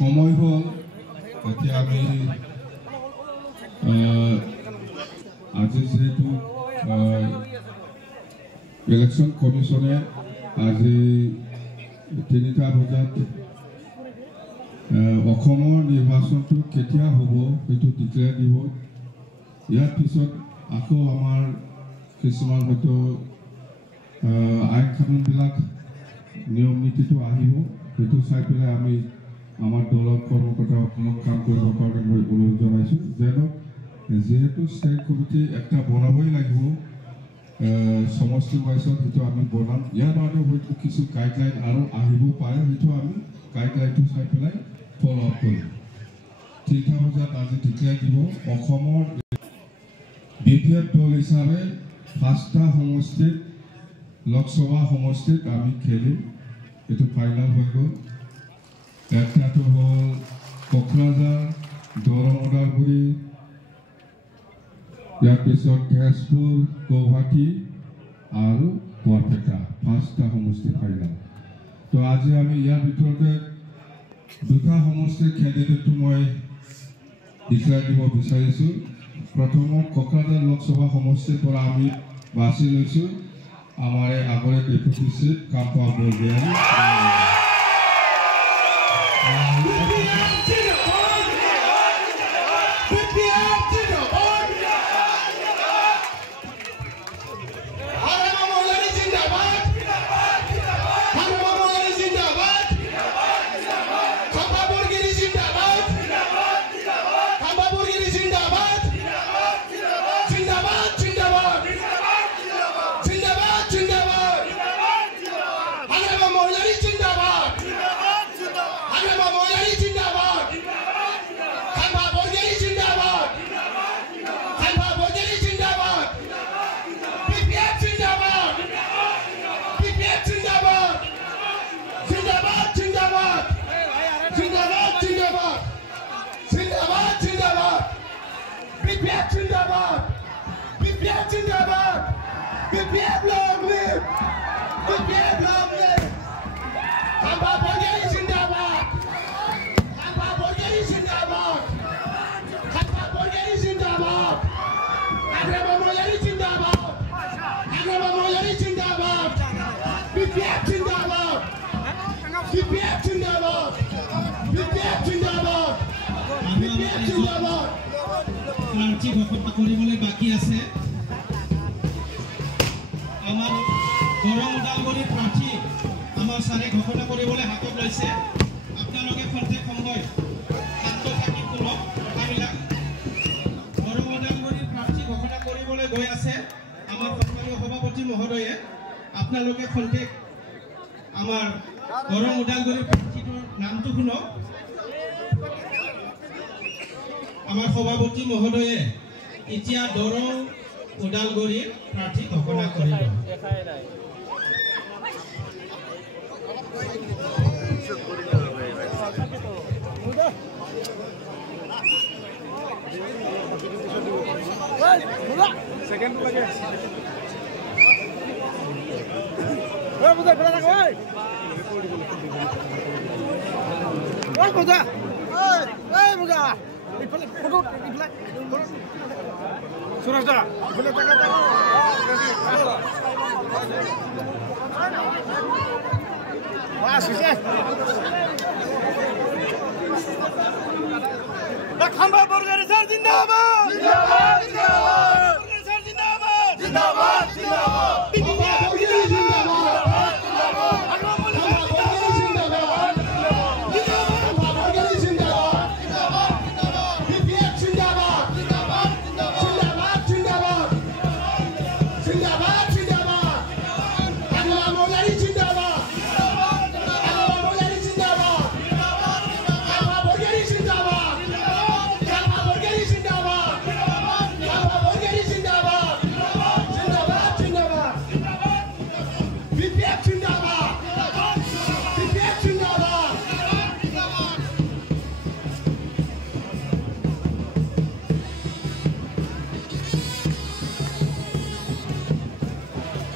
সময় হল এতিয়া আমি আজি যেহেতু ইলেকশন কমিশনে আজি 3টা বজাত অসমৰ নিৰ্বাচনটো কেতিয়া হ'ব সেইটো ডিক্লেয়াৰ দিব ইয়াৰ পিছত আকৌ আমাৰ কিছুমান হয়তো আইন কানুনবিলাক নিয়ম নীতিটো আহিব সেইটো চাই পেলাই আমি আমাৰ দলৰ কৰ্মকৰ্তাসকলক কাম কৰিবৰ কাৰণে মই অনুৰোধ জনাইছোঁ যেহেতু ষ্টেট কমিটি একটা বনাবই লাগিব সমষ্টি ৱাইজত সেইটো আমি বনাম ইয়াৰ বাদেও হয়তো কিছু গাইডলাইন আৰু আহিব পাৰে সেইটো আমি গাইডলাইনটো চাই পেলাই ফ'ল' আপ কৰিম 3টা বজাত আজি ডিক্লেয়াৰ দিব অসমৰ বিপিএফ দল হিচাপে 5টা সমষ্টিত লোকসভা সমষ্টিত আমি খেলিম এইটো ফাইনেল হৈ গ'ল একটাটো হ'ল কোকৰাঝাৰ দৰং ওদালগুৰি ইয়াৰ পিছত তেজপুৰ গুৱাহাটী আৰু বৰপেটা 5টা সমষ্টি ফাইনেল তো আজি আমি ইয়াৰ ভিতৰতে 2টা সমষ্টিৰ কেণ্ডিডেটটো মই ডিক্লেয়াৰ দিব বিচাৰিছোঁ প্ৰথমত কোকৰাঝাৰ লোকসভা সমষ্টিৰ পৰা আমি বাছি লৈছোঁ আমাৰ আগৰে ডেপুটি চিফ কাম্পা বৰগোহাঁই প্ৰাৰ্থী ঘোষণা কৰিবলৈ বাকী আছে আমাৰ দৰং ওদালগুৰি প্ৰাৰ্থী আমাৰ ছাৰে ঘোষণা কৰিবলৈ হাতত লৈছে আপোনালোকে খন্তেক সময় শান্ত থাকি শুনক কথাবিলাক দৰং ওদালগুৰি প্ৰাৰ্থী ঘোষণা কৰিবলৈ গৈ আছে আমাৰ সন্মানীয় সভাপতি মহোদয়ে আপোনালোকে খন্তেক আমাৰ দৰং ওদালগুৰি প্ৰাৰ্থীটোৰ নামটো শুনক আমাৰ সভাপতি মহোদয়ে এতিয়া দৰং ওদালগুৰিৰ প্ৰাৰ্থী ঘোষণা কৰিব সেকেন্ড লাগে ওই বুঝা ফেলা রাখ ওই বুঝা ওই বুঝা ইফালে ফটো ইফালে সুরজদা ইফালে টাকা দাও বাস হইছে খাম্বা বর্গারি স্যার জিন্দাবাদ জিন্দাবাদ জিন্দাবাদ স্যার জিন্দাবাদ জিন্দাবাদ জিন্দাবাদ BPF